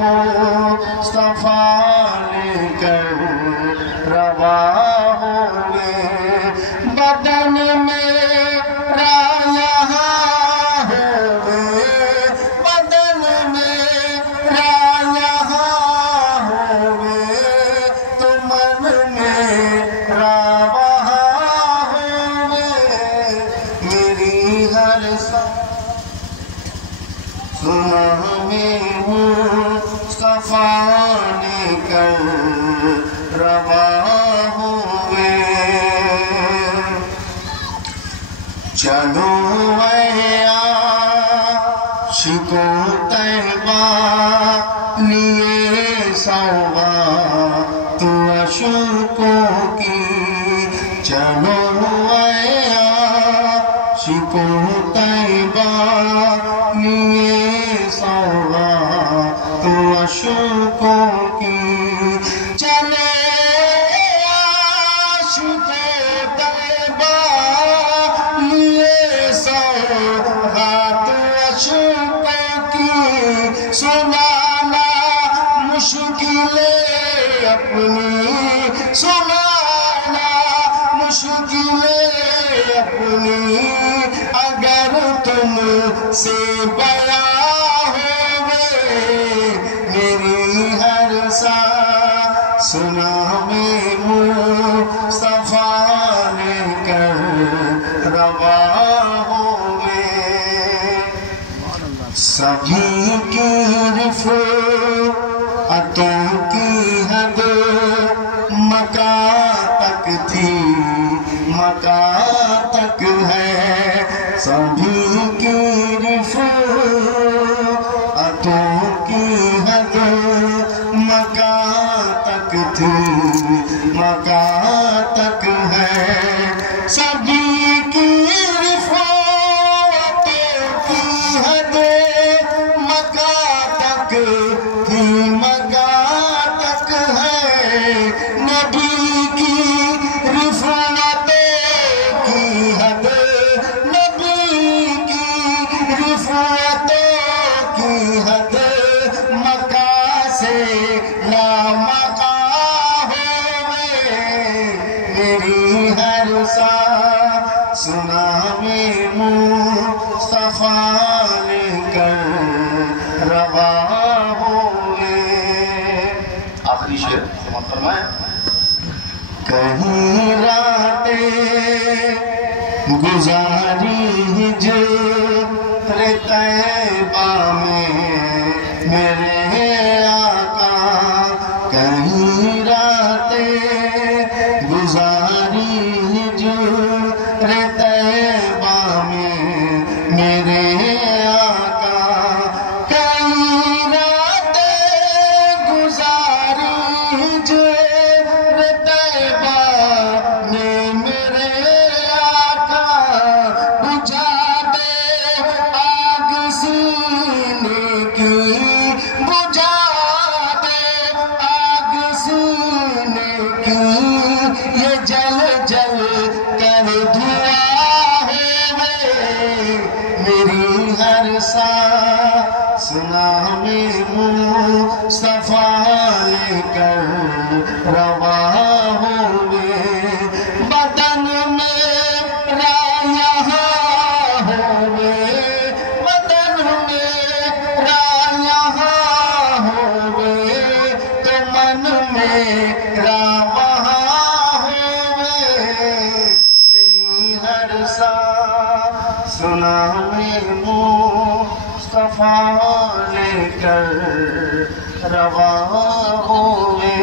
مصطفیٰ لے کر روا ہوئے بدن میرا یہاں ہوئے بدن میرا یہاں ہوئے تو من میرا وہاں ہوئے میری ہر سنا میں مصطفیٰ نے کر روا ہوئے چلو اے عاشقوں طیبہ لیے سوغات عشقوں کی چلو اے عاشقوں طیبہ لیے سوغات عشقوں کی چلے عاشق طیبہ لیے سوغات عشقوں کی سنانا مشکل اپنی سنانا مشکل اپنی اگر تم سے بیان ہوئے میری ہر سنا میں مصطفیٰ نے کر روا ہوئے سبھی کی رفعتوں کی حد مکاں تک تھی مکاں تک ہے سبھی کی رفعتوں کی حد مکاں تک تھی مکاں تک ہے سبھی کی رفعتوں کی حد مکاں تک تھی مکاں تک ہے نبی کی رفعتوں کی حد نبی کی رفعتوں کی حد مکہ سے لامکاں ہوئے میری ہر سنا میں مصطفیٰ لے کر روا ہوئے آخری شعر سماعت فرمائیں کہیں راتیں گزاری ہجر طیبہ میں میرے آقا کہیں راتیں گزاری ہجر طیبہ میں میرے آقا کہیں راتیں گزاری ہجر طیبہ میں میرے آقا بجھا دے آگ سینے کی بجھا دے آگ سینے کی یہ جل جل کر دھواں ہوئے میری ہر سنا میں مصطفیٰ لے کر روا ہوئے بدن میرا یہاں ہوئے بدن میرا یہاں ہوئے تو من میرا وہاں ہوئے میری ہر سنا میں مصطفیٰ لے کر روا ہوئے